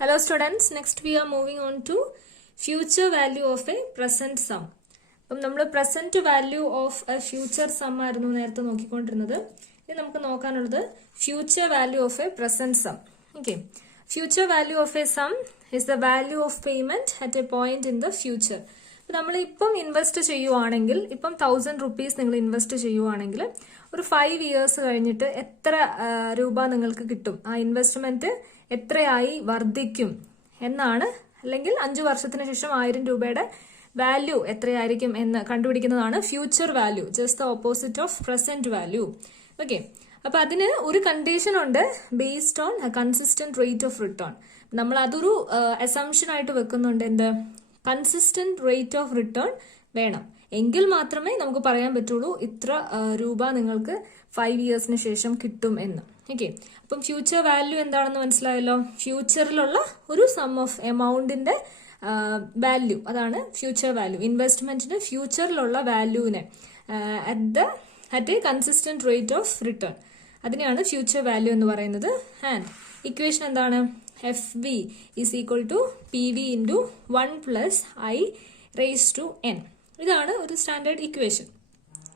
Hello students, next we are moving on to future value of a present sum. അപ്പം നമ്മൾ present value of a future sum ആയിരുന്നു നേരത്തെ നോക്കിക്കൊണ്ടിരുന്നത്. ഇനി നമുക്ക് നോക്കാനുള്ളത് future value of a present sum. Okay, future value of a sum is the value of payment at a point in the future. നമ്മൾ ഇപ്പം ഇൻവെസ്റ്റ് ചെയ്യുവാണെങ്കിൽ, ഇപ്പം 1000 rupees നിങ്ങൾ ഇൻവെസ്റ്റ് ചെയ്യുവാണെങ്കിൽ ഒരു 5 years കഴിഞ്ഞിട്ട് എത്ര രൂപ നിങ്ങൾക്ക് കിട്ടും, ആ ഇൻവെസ്റ്റ്മെന്റ് എത്രയായി വർദ്ധിക്കും എന്നാണ്, അല്ലെങ്കിൽ 5 വർഷത്തിന് ശേഷം 1000 രൂപയുടെ വാല്യൂ എത്രയായിരിക്കും എന്ന് കണ്ടുപിടിക്കുന്നതാണ് future value, just the opposite of present value. Okay, അപ്പൊ അതിന് ഒരു കണ്ടീഷൻ ഉണ്ട്, based on consistent rate of return. നമ്മൾ അതൊരു അസംഷൻ ആയിട്ട് വെക്കുന്നുണ്ട്, എന്ത്, കൺസിസ്റ്റന്റ് റേറ്റ് ഓഫ് റിട്ടേൺ വേണം, എങ്കിൽ മാത്രമേ നമുക്ക് പറയാൻ പറ്റുള്ളൂ ഇത്ര രൂപ നിങ്ങൾക്ക് 5 yearsന് ശേഷം കിട്ടും എന്ന്. ഓക്കെ, അപ്പം ഫ്യൂച്ചർ വാല്യൂ എന്താണെന്ന് മനസ്സിലായല്ലോ. ഫ്യൂച്ചറിലുള്ള ഒരു സം ഓഫ് എമൗണ്ടിന്റെ വാല്യൂ, അതാണ് ഫ്യൂച്ചർ വാല്യൂ. ഇൻവെസ്റ്റ്മെന്റിന്റെ ഫ്യൂച്ചറിലുള്ള വാല്യൂവിനെ at a consistent rate of return, അതിനെയാണ് ഫ്യൂച്ചർ വാല്യൂ എന്ന് പറയുന്നത്. ആൻഡ് ഇക്വേഷൻ എന്താണ്, F V is equal to P V into 1 + i raise to n. ഇതാണ് ഒരു സ്റ്റാൻഡേർഡ് ഇക്വേഷൻ.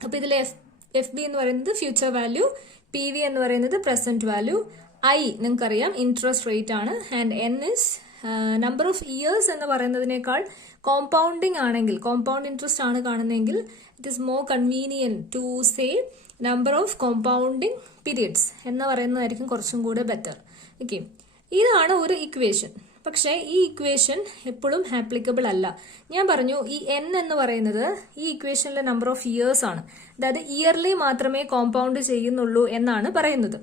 അപ്പൊ ഇതിൽ എഫ് ബി എന്ന് പറയുന്നത് ഫ്യൂച്ചർ വാല്യൂ, പി വി എന്ന് പറയുന്നത് പ്രസന്റ് വാല്യൂ, ഐ നിങ്ങൾക്കറിയാം ഇൻട്രസ്റ്റ് റേറ്റ് ആണ്, and N is number of years എന്ന് പറയുന്നതിനേക്കാൾ കോമ്പൗണ്ടിങ് ആണെങ്കിൽ, കോമ്പൗണ്ട് ഇൻട്രസ്റ്റ് ആണ് കാണുന്നതെങ്കിൽ it is more convenient to say number of compounding periods എന്ന് പറയുന്നതായിരിക്കും കുറച്ചും കൂടെ ബെറ്റർ. ഓക്കെ, ഇതാണ് ഒരു ഇക്വേഷൻ. പക്ഷേ ഈ ഇക്വേഷൻ എപ്പോഴും ആപ്ലിക്കബിൾ അല്ല. ഞാൻ പറഞ്ഞു ഈ എൻ എന്ന് പറയുന്നത് ഈ ഇക്വേഷനിലെ നമ്പർ ഓഫ് ഇയേഴ്സ് ആണ്, അതായത് ഇയർലി മാത്രമേ കോമ്പൗണ്ട് ചെയ്യുന്നുള്ളൂ എന്നാണ് പറയുന്നത്.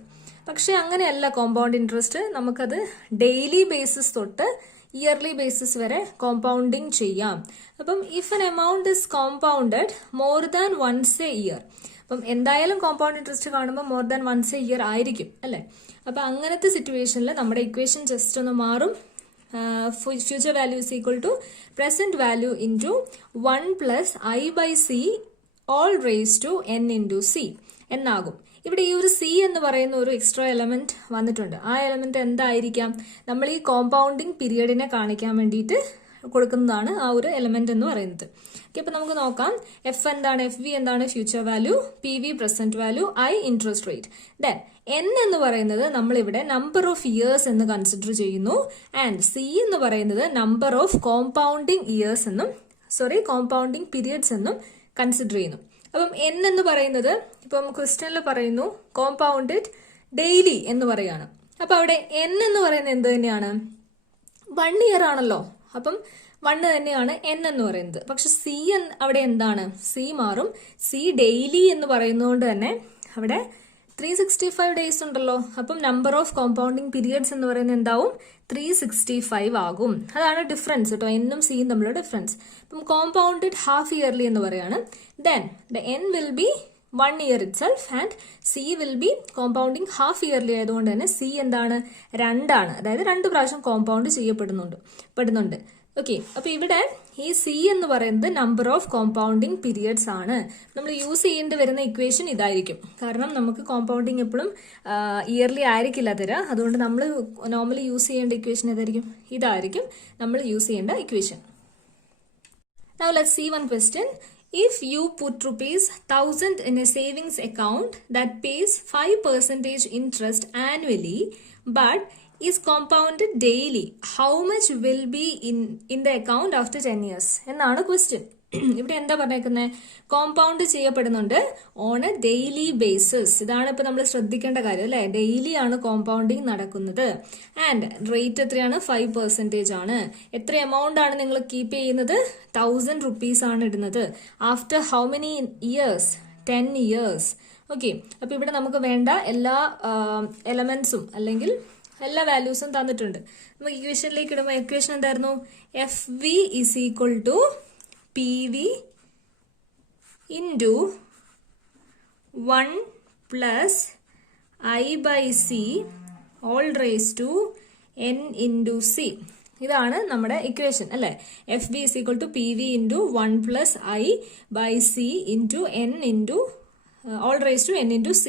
പക്ഷെ അങ്ങനെയല്ല കോമ്പൗണ്ട് ഇൻട്രസ്റ്റ്, നമുക്കത് ഡെയിലി ബേസിസ് തൊട്ട് ഇയർലി ബേസിസ് വരെ കോമ്പൗണ്ടിങ് ചെയ്യാം. അപ്പം if an amount is compounded more than once a year, അപ്പം എന്തായാലും കോമ്പൗണ്ട് ഇൻട്രസ്റ്റ് കാണുമ്പോൾ more than once a year ആയിരിക്കും അല്ലെ. അപ്പൊ അങ്ങനത്തെ സിറ്റുവേഷനിൽ നമ്മുടെ ഇക്വേഷൻ ജസ്റ്റ് ഒന്ന് മാറും. Future value is equal to present value into 1 + i/c whole raise to n into c എന്നാകും. ഇവിടെ ഈ ഒരു സി എന്ന് പറയുന്ന ഒരു എക്സ്ട്രാ എലമെന്റ് വന്നിട്ടുണ്ട്. ആ എലമെന്റ് എന്തായിരിക്കാം, നമ്മൾ ഈ കോമ്പൗണ്ടിങ് പീരിയഡിനെ കാണിക്കാൻ വേണ്ടിയിട്ട് കൊടുക്കുന്നതാണ് ആ ഒരു എലമെന്റ് എന്ന് പറയുന്നത്. ഓക്കെ, അപ്പൊ നമുക്ക് നോക്കാം. എഫ് എന്താണ്, എഫ് വി എന്താണ്, future value, P we present value, I interest rate. Then N എന്ന് പറയുന്നത് നമ്മൾ ഇവിടെ നമ്പർ ഓഫ് ഇയേഴ്സ് എന്ന് കൺസിഡർ ചെയ്യുന്നു, ആൻഡ് സി എന്ന് പറയുന്നത് നമ്പർ ഓഫ് കോമ്പൗണ്ടിങ് ഇയേഴ്സ് എന്നും, കോമ്പൗണ്ടിങ് പീരിയഡ്സ് എന്നും കൺസിഡർ ചെയ്യുന്നു. അപ്പം എൻ എന്ന് പറയുന്നത് ഇപ്പം ക്വസ്റ്റ്യനിൽ പറയുന്നു കോമ്പൗണ്ടഡ് ഡെയിലി എന്ന് പറയാണ്. അപ്പൊ അവിടെ എൻ എന്ന് പറയുന്നത് എന്ത് തന്നെയാണ്, 1 year ആണല്ലോ. അപ്പം 1 തന്നെയാണ് എൻ എന്ന് പറയുന്നത്. പക്ഷെ സി അവിടെ എന്താണ്, സി മാറും. സി ഡെയിലി എന്ന് പറയുന്നതുകൊണ്ട് തന്നെ അവിടെ 365 days ഉണ്ടല്ലോ. അപ്പം നമ്പർ ഓഫ് കോമ്പൗണ്ടിങ് പീരിയഡ്സ് എന്ന് പറയുന്നത് എന്താവും, 365 ആകും. അതാണ് ഡിഫറൻസ് കേട്ടോ, എന്നും സിയും തമ്മിലുള്ള ഡിഫറൻസ്. അപ്പം കോമ്പൗണ്ടഡ് ഹാഫ് ഇയർലി എന്ന് പറയാണ്. Then the N will be 1 year itself and C will be compounding half yearly ആയതുകൊണ്ട് തന്നെ സി എന്താണ്, 2 ആണ്. അതായത് 2 പ്രാവശ്യം കോമ്പൗണ്ട് ചെയ്യപ്പെടുന്നുണ്ട്. ഓക്കെ, അപ്പൊ ഇവിടെ ഈ സി എന്ന് പറയുന്നത് നമ്പർ ഓഫ് കോമ്പൗണ്ടിങ് പീരിയഡ്സ് ആണ്. നമ്മൾ യൂസ് ചെയ്യേണ്ടി വരുന്ന ഇക്വേഷൻ ഇതായിരിക്കും. കാരണം നമുക്ക് കോമ്പൗണ്ടിങ് എപ്പോഴും ഇയർലി ആയിരിക്കില്ല തരാം. അതുകൊണ്ട് നമ്മൾ നോർമലി യൂസ് ചെയ്യേണ്ട ഇക്വേഷൻ ഇതായിരിക്കും നമ്മൾ യൂസ് ചെയ്യേണ്ട equation. Now let's see one question. If you put ₹1000 in a savings account that pays 5% interest annually but is compounded daily, how much will be in the account after 10 years? എന്നാണ് question. ഇവിടെ എന്താ പറഞ്ഞേക്കുന്നത്, compound ചെയ്യപ്പെടുന്നുണ്ട് on A daily basis. ഇതാണ് ഇപ്പൊ നമ്മൾ ശ്രദ്ധിക്കേണ്ട കാര്യം അല്ലെ, ഡെയിലി ആണ് കോമ്പൗണ്ടിങ് നടക്കുന്നത്. ആൻഡ് റേറ്റ് എത്രയാണ്, 5% ആണ്. എത്ര എമൗണ്ട് ആണ് നിങ്ങൾ കീപ്പ് ചെയ്യുന്നത്, 1000 rupees ആണ് ഇടുന്നത്. After how many years, 10 years. Okay, അപ്പൊ ഇവിടെ നമുക്ക് വേണ്ട എല്ലാ എലമെന്റ്സും അല്ലെങ്കിൽ എല്ലാ വാല്യൂസും തന്നിട്ടുണ്ട്. നമുക്ക് ഇക്വേഷനിലേക്ക് ഇടുമ്പോൾ ഇക്വേഷൻ എന്തായിരുന്നു, F V is equal to P V into 1 + i/c whole raise to n into c. ഇതാണ് നമ്മുടെ ഇക്വേഷൻ അല്ലെ. F B is equal to P V into 1 + i/c into n into whole raise to n into c.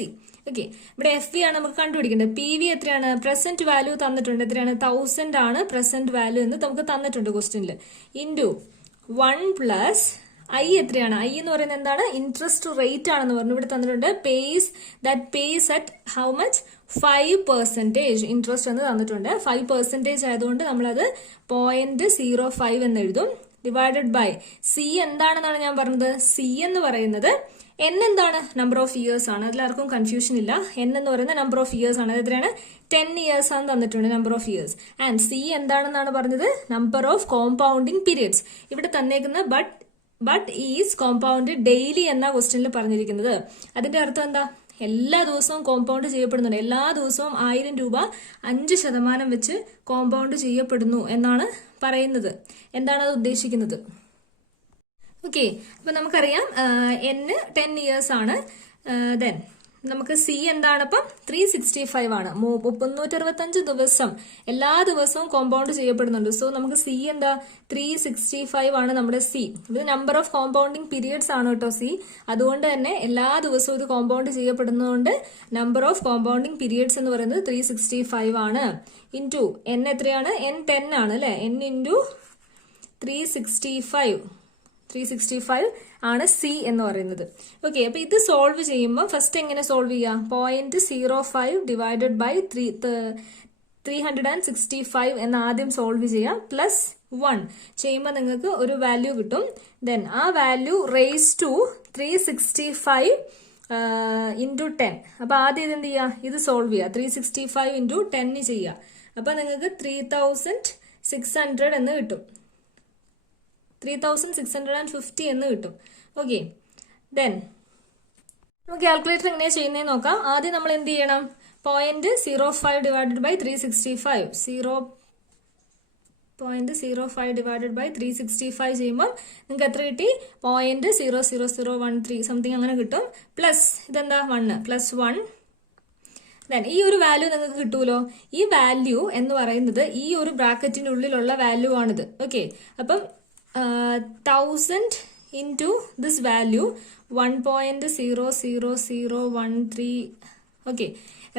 Okay, ഇവിടെ F V ആണ് നമുക്ക് കണ്ടുപിടിക്കേണ്ടത്. P V എത്രയാണ്? Present value തന്നിട്ടുണ്ട്. എത്രയാണ്? 1000 ആണ് പ്രസന്റ് വാല്യൂ എന്ന് നമുക്ക് തന്നിട്ടുണ്ട് ക്വസ്റ്റ്യനിൽ. ഇൻറ്റു 1 പ്ലസ് ഐ എത്രയാണ്? ഐ എന്ന് പറയുന്നത് എന്താണ്? ഇൻട്രസ്റ്റ് റേറ്റ് ആണെന്ന് പറഞ്ഞു ഇവിടെ തന്നിട്ടുണ്ട്. Pace at how much? 5% interest എന്ന് തന്നിട്ടുണ്ട്. 5% ആയതുകൊണ്ട് നമ്മളത് 0.05 എന്ന് എഴുതും. ഡിവൈഡഡ് ബൈ സി എന്താണെന്നാണ് ഞാൻ പറഞ്ഞത്? സി എന്ന് പറയുന്നത് എൻ എന്താണ്? നമ്പർ ഓഫ് ഇയേഴ്സ് ആണ്. അതിലാർക്കും കൺഫ്യൂഷൻ ഇല്ല. എൻ എന്ന് പറയുന്ന നമ്പർ ഓഫ് ഇയേഴ്സ് ആണ്. അത് എത്രയാണ്? 10 ഇയേഴ്സ് ആണ് തന്നിട്ടുണ്ട് number of years. And C എന്താണെന്നാണ് പറഞ്ഞത്? Number of compounding periods. ഇവിടെ തന്നേക്കുന്ന ബട്ട് ഈസ് കോമ്പൗണ്ട് ഡെയിലി എന്ന ക്വസ്റ്റ്യനിൽ പറഞ്ഞിരിക്കുന്നത്. അതിന്റെ അർത്ഥം എന്താ? എല്ലാ ദിവസവും കോമ്പൗണ്ട് ചെയ്യപ്പെടുന്നുണ്ട്. എല്ലാ ദിവസവും 1000 രൂപ 5% വെച്ച് കോമ്പൗണ്ട് ചെയ്യപ്പെടുന്നു എന്നാണ് പറയുന്നത്. എന്താണ് അത് ഉദ്ദേശിക്കുന്നത്? ഓക്കെ, അപ്പൊ നമുക്കറിയാം n 10 ഇയേഴ്സ് ആണ്. ദെൻ നമുക്ക് സി എന്താണ്? അപ്പം 365 ആണ്. 365 ദിവസം എല്ലാ ദിവസവും കോമ്പൗണ്ട് ചെയ്യപ്പെടുന്നുണ്ട്. സോ നമുക്ക് സി എന്താ? 365 ആണ് നമ്മുടെ സി. ഇത് നമ്പർ ഓഫ് കോമ്പൗണ്ടിങ് പീരിയഡ്സ് ആണ് കേട്ടോ സി. അതുകൊണ്ട് തന്നെ എല്ലാ ദിവസവും ഇത് കോമ്പൗണ്ട് ചെയ്യപ്പെടുന്നതുകൊണ്ട് നമ്പർ ഓഫ് കോമ്പൗണ്ടിങ് പീരിയഡ്സ് എന്ന് പറയുന്നത് 365 ആണ്. ഇൻറ്റു എൻ എത്രയാണ്? n 10 ആണ് അല്ലെ? n ഇൻറ്റു 365 ആണ് സി എന്ന് പറയുന്നത്. ഓക്കെ, അപ്പൊ ഇത് സോൾവ് ചെയ്യുമ്പോൾ ഫസ്റ്റ് എങ്ങനെ സോൾവ് ചെയ്യാം? 0.05 ഡിവൈഡഡ് ബൈ 365 എന്ന് ആദ്യം സോൾവ് ചെയ്യാം. പ്ലസ് 1 ചെയ്യുമ്പോൾ നിങ്ങൾക്ക് ഒരു വാല്യൂ കിട്ടും. ദെൻ ആ വാല്യൂ റേസ് ടു 365 ഇൻറ്റു 10. അപ്പൊ ആദ്യം ഇത് എന്ത് ചെയ്യുക? ഇത് സോൾവ് ചെയ്യുക. 365 ഇൻറ്റു 10 ചെയ്യുക. അപ്പൊ നിങ്ങൾക്ക് 3600 എന്ന് കിട്ടും. 3650 എന്ന് കിട്ടും. ഓക്കെ, ദെൻ നമുക്ക് കാൽക്കുലേറ്റർ എങ്ങനെയാ ചെയ്യുന്നതെന്ന് നോക്കാം. ആദ്യം നമ്മൾ എന്ത് ചെയ്യണം? 0.05 ഡിവൈഡഡ് ബൈ 365 0.05 ഡിവൈഡഡ് ബൈ 365 ചെയ്യുമ്പോൾ നിങ്ങൾക്ക് എത്ര കിട്ടി? 0.00013 സംതിങ് അങ്ങനെ കിട്ടും. പ്ലസ് ഇതെന്താ? 1 പ്ലസ് 1. ദെൻ ഈ ഒരു വാല്യൂ നിങ്ങൾക്ക് കിട്ടുമല്ലോ. ഈ വാല്യൂ എന്ന് പറയുന്നത് ഈ ഒരു ബ്രാക്കറ്റിന്റെ ഉള്ളിലുള്ള വാല്യൂ ആണിത്. ഓക്കെ, അപ്പം 1000 into this value 1.00013. okay,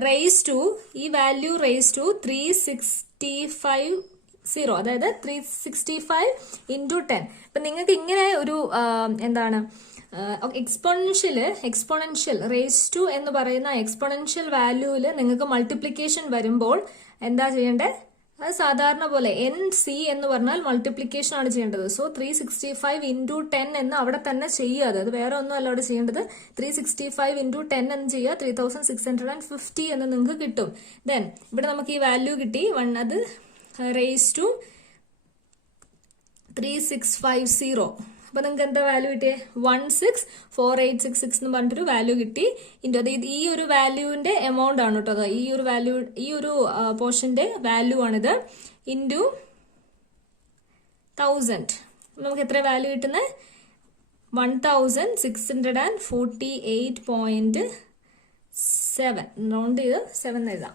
raised to ഈ വാല്യൂ raised to 365 അതായത് 365 into 10. ഇപ്പൊ നിങ്ങൾക്ക് ഇങ്ങനെ ഒരു എന്താണ് എക്സ്പോണൻഷ്യൽ റേസ് ടു എന്ന് പറയുന്ന എക്സ്പോണൻഷ്യൽ വാല്യൂവില് നിങ്ങൾക്ക് മൾട്ടിപ്ലിക്കേഷൻ വരുമ്പോൾ എന്താ ചെയ്യേണ്ടത്? അത് സാധാരണ പോലെ എൻ സി എന്ന് പറഞ്ഞാൽ മൾട്ടിപ്ലിക്കേഷൻ ആണ് ചെയ്യേണ്ടത്. സോ 365 ഇൻറ്റു 10 എന്ന് അവിടെ തന്നെ ചെയ്യാതെ, അത് വേറെ ഒന്നും അല്ല അവിടെ ചെയ്യേണ്ടത്. 365 ഇൻറ്റു 10 എന്ന് ചെയ്യുക. 3650 എന്ന് നിങ്ങൾക്ക് കിട്ടും. ദെൻ ഇവിടെ നമുക്ക് ഈ വാല്യൂ കിട്ടി 1. അത് റേസ് ടു 3650. അപ്പൊ നിങ്ങൾക്ക് എന്താ വാല്യൂ കിട്ടിയേ? 16486 എന്ന് പറഞ്ഞിട്ടൊരു വാല്യൂ കിട്ടി. അത് ഈ ഒരു വാല്യൂവിന്റെ എമൗണ്ട് ആണ് കേട്ടോ. ഈ ഒരു വാല്യൂ, ഈ ഒരു പോർഷന്റെ വാല്യൂ ആണിത്. ഇൻറ്റു 1000 നമുക്ക് എത്ര വാല്യൂ കിട്ടുന്നത്? 1648.7. റൗണ്ട് ചെയ്ത് 7 എഴുതാം.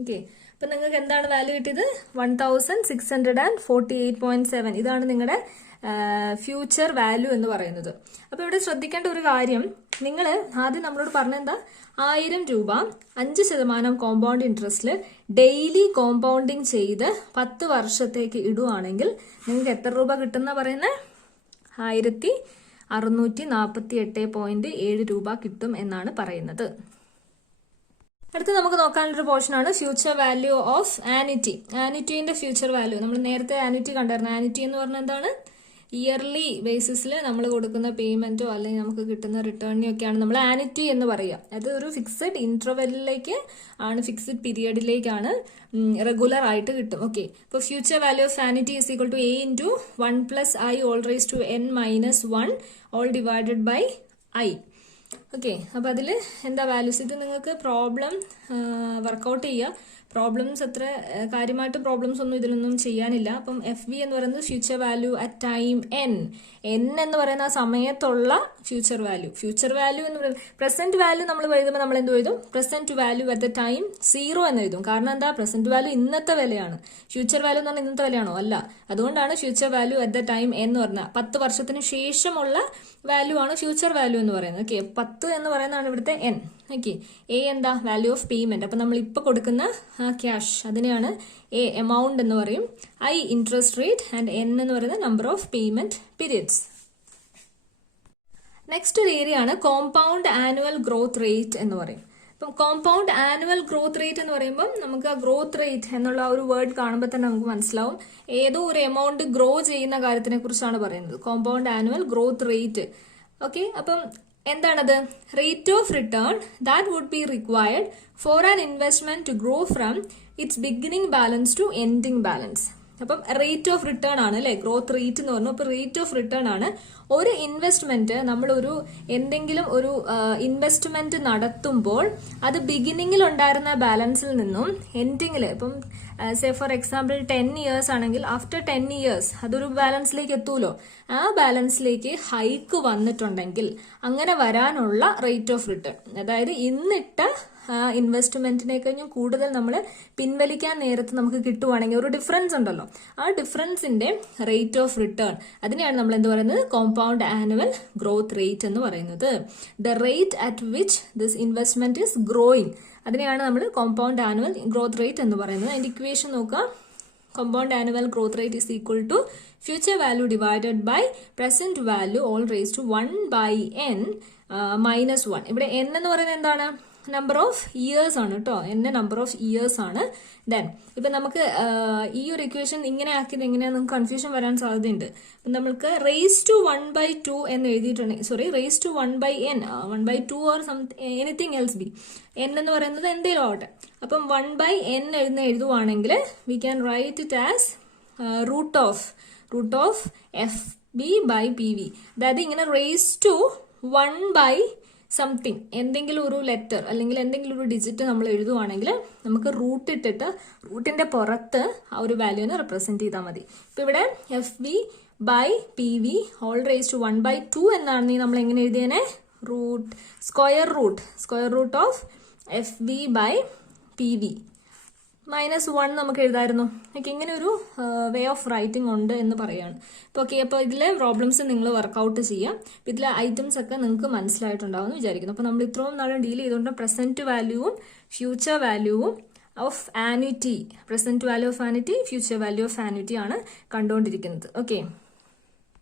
ഓക്കെ, അപ്പൊ നിങ്ങൾക്ക് എന്താണ് വാല്യൂ കിട്ടിയത്? 1648.7. ഇതാണ് നിങ്ങളുടെ ഫ്യൂച്ചർ വാല്യൂ എന്ന് പറയുന്നത്. അപ്പൊ ഇവിടെ ശ്രദ്ധിക്കേണ്ട ഒരു കാര്യം, നിങ്ങൾ ആദ്യം നമ്മളോട് പറഞ്ഞെന്താ? 1000 രൂപ 5% കോമ്പൗണ്ട് ഇൻട്രസ്റ്റില് ഡെയിലി കോമ്പൗണ്ടിങ് ചെയ്ത് 10 വർഷത്തേക്ക് ഇടുവാണെങ്കിൽ നിങ്ങൾക്ക് എത്ര രൂപ കിട്ടുന്ന പറയുന്നത്? 1648.7 രൂപ കിട്ടും എന്നാണ് പറയുന്നത്. അടുത്ത് നമുക്ക് നോക്കാനുള്ളൊരു പോർഷനാണ് ഫ്യൂച്ചർ വാല്യൂ ഓഫ് ആനിറ്റി. ആനിറ്റിന്റെ ഫ്യൂച്ചർ വാല്യൂ നമ്മൾ നേരത്തെ ആനിറ്റി കണ്ടായിരുന്നു. ആനിറ്റി എന്ന് പറഞ്ഞാൽ എന്താണ്? ഇയർലി ബേസിസിൽ നമ്മൾ കൊടുക്കുന്ന പേയ്മെന്റോ അല്ലെങ്കിൽ നമുക്ക് കിട്ടുന്ന റിട്ടേണിനെയോ ഒക്കെയാണ് നമ്മൾ ആനിറ്റി എന്ന് പറയുക. അത് ഒരു ഫിക്സഡ് ഇന്റർവെല്ലിലേക്ക് ആണ്, ഫിക്സഡ് പീരിയഡിലേക്കാണ്, റെഗുലർ ആയിട്ട് കിട്ടും. ഓക്കെ, ഇപ്പോൾ future value of annuity is equal to a into 1 plus I whole raise to n minus 1 whole divided by I. Okay, അപ്പൊ അതിൽ എന്താ വാല്യൂസ്? ഇത് നിങ്ങൾക്ക് പ്രോബ്ലം വർക്കൗട്ട് ചെയ്യുക. പ്രോബ്ലംസ് അത്ര കാര്യമായിട്ട് പ്രോബ്ലംസ് ഒന്നും ഇതിലൊന്നും ചെയ്യാനില്ല. അപ്പം FV എന്ന് പറയുന്നത് future value at time n എന്ന് പറയുന്ന ആ സമയത്തുള്ള ഫ്യൂച്ചർ വാല്യൂ എന്ന് പറയുന്നത് പ്രസന്റ് വാല്യൂ നമ്മൾ എഴുതുമ്പോൾ നമ്മൾ എന്ത് എഴുതും? Present value at the time 0 എന്ന് എഴുതും. കാരണം എന്താ? പ്രസന്റ് വാല്യൂ ഇന്നത്തെ വിലയാണ്. ഫ്യൂച്ചർ വാല്യൂ എന്ന് പറഞ്ഞാൽ ഇന്നത്തെ വിലയാണോ? അല്ല. അതുകൊണ്ടാണ് future value at the time എന്ന് പറഞ്ഞാൽ 10 വർഷത്തിന് ശേഷമുള്ള വാല്യൂ ആണ് ഫ്യൂച്ചർ വാല്യൂ എന്ന് പറയുന്നത്. ഓക്കെ, 10 എന്ന് പറയുന്നതാണ് ഇവിടുത്തെ n. ഓക്കെ, A എന്താ? Value of payment. അപ്പൊ നമ്മൾ ഇപ്പൊ കൊടുക്കുന്ന ക്യാഷ്, അതിനെയാണ് A എമൗണ്ട് എന്ന് പറയും. I interest rate and n എന്ന് പറയുന്നത് number of payment periods. Next ഒരു ഏരിയ ആണ് കോമ്പൗണ്ട് ആനുവൽ ഗ്രോത്ത് റേറ്റ് എന്ന് പറയും. അപ്പം കോമ്പൗണ്ട് ആനുവൽ ഗ്രോത്ത് റേറ്റ് എന്ന് പറയുമ്പോൾ നമുക്ക് ആ ഗ്രോത്ത് റേറ്റ് എന്നുള്ള ഒരു വേർഡ് കാണുമ്പോൾ തന്നെ നമുക്ക് മനസ്സിലാവും ഏതോ ഒരു എമൗണ്ട് ഗ്രോ ചെയ്യുന്ന കാര്യത്തിനെ കുറിച്ചാണ് പറയുന്നത്. Compound annual growth rate. Okay, അപ്പം എന്താണത്? Rate of return that would be required for an investment to grow from its beginning balance to ending balance. അപ്പം റേറ്റ് ഓഫ് റിട്ടേൺ ആണ് അല്ലെ ഗ്രോത്ത് റേറ്റ് എന്ന് പറഞ്ഞു. അപ്പൊ റേറ്റ് ഓഫ് റിട്ടേൺ ആണ് ഒരു ഇൻവെസ്റ്റ്മെന്റ്, നമ്മൾ എന്തെങ്കിലും ഒരു ഇൻവെസ്റ്റ്മെന്റ് നടത്തുമ്പോൾ അത് ബിഗിനിങ്ങിൽ ഉണ്ടായിരുന്ന ബാലൻസിൽ നിന്നും എൻഡിങ്ങിൽ, ഇപ്പം സേ ഫോർ എക്സാമ്പിൾ 10 ഇയേഴ്സ് ആണെങ്കിൽ ആഫ്റ്റർ 10 ഇയേഴ്സ് അതൊരു ബാലൻസിലേക്ക് എത്തൂലോ, ആ ബാലൻസിലേക്ക് ഹൈക്ക് വന്നിട്ടുണ്ടെങ്കിൽ അങ്ങനെ വരാനുള്ള റേറ്റ് ഓഫ് റിട്ടേൺ, അതായത് ഇന്നിട്ട ഇൻവെസ്റ്റ്മെന്റിനെ കഴിഞ്ഞും കൂടുതൽ നമ്മൾ പിൻവലിക്കാൻ നേരത്ത് നമുക്ക് കിട്ടുവാണെങ്കിൽ ഒരു ഡിഫറൻസ് ഉണ്ടല്ലോ, ആ ഡിഫറൻസിന്റെ റേറ്റ് ഓഫ് റിട്ടേൺ, അതിനെയാണ് നമ്മൾ എന്ത് പറയുന്നത്? കോമ്പൗണ്ട് ആനുവൽ ഗ്രോത്ത് റേറ്റ് എന്ന് പറയുന്നത്. The rate at which this investment is growing, അതിനെയാണ് നമ്മൾ കോമ്പൗണ്ട് ആനുവൽ ഗ്രോത്ത് റേറ്റ് എന്ന് പറയുന്നത്. അതിന്റെ ഇക്വേഷൻ നോക്കാം. Compound annual growth rate is equal to future value divided by present value all raised to 1 by n minus 1. ഇവിടെ n എന്ന് പറയുന്നത് എന്താണ്? നമ്പർ ഓഫ് ഇയേഴ്സ് ആണ് കേട്ടോ. n നമ്പർ ഓഫ് ഇയേഴ്സ് ആണ്. ദെൻ ഇപ്പൊ നമുക്ക് ഈ ഒരു ഇക്വേഷൻ ഇങ്ങനെ ആക്കിയത് എങ്ങനെയാണെന്ന് നമുക്ക് കൺഫ്യൂഷൻ വരാൻ സാധ്യതയുണ്ട്. നമുക്ക് റേസ് ടു 1/2 എന്ന് എഴുതിയിട്ടുണ്ടെങ്കിൽ, sorry, raise to 1/n 1/2 or anything else be, n എന്ന് പറയുന്നത് എന്തെങ്കിലും ആവട്ടെ. അപ്പം 1/n എഴുതുവാണെങ്കിൽ we can write it as root of FB by PV. അതായത് ഇങ്ങനെ റേസ് ടു 1 സംതിങ് എന്തെങ്കിലും ഒരു ലെറ്റർ അല്ലെങ്കിൽ എന്തെങ്കിലും ഒരു ഡിജിറ്റ് നമ്മൾ എഴുതുവാണെങ്കിൽ നമുക്ക് റൂട്ട് ഇട്ടിട്ട് റൂട്ടിന്റെ പുറത്ത് ആ ഒരു വാല്യൂനെ റെപ്രസെന്റ് ചെയ്താൽ മതി. ഇപ്പൊ ഇവിടെ FB by PV all raised to 1/2 എന്നാണെങ്കിൽ നമ്മൾ എങ്ങനെ എഴുതിയേനെ? Square root of FB by PV -1 നമുക്ക് എഴുതായിരുന്നു. ഓക്കെ, ഇങ്ങനെ ഒരു വേ ഓഫ് റൈറ്റിംഗ് ഉണ്ട് എന്ന് പറയാണ്. ഇപ്പൊ ഓക്കെ, അപ്പൊ ഇതിലെ പ്രോബ്ലംസ് നിങ്ങൾ വർക്ക്ഔട്ട് ചെയ്യാം. ഇതിലെ ഐറ്റംസ് ഒക്കെ നിങ്ങൾക്ക് മനസ്സിലായിട്ടുണ്ടാവും എന്ന് വിചാരിക്കുന്നു. അപ്പൊ നമ്മൾ ഇത്രയും നാളും ഡീൽ ചെയ്തുകൊണ്ട് പ്രസന്റ് വാല്യൂവും ഫ്യൂച്ചർ വാല്യൂവും of annuity, present value of annuity, future value of annuity ആണ് കണ്ടുകൊണ്ടിരിക്കുന്നത്. ഓക്കെ.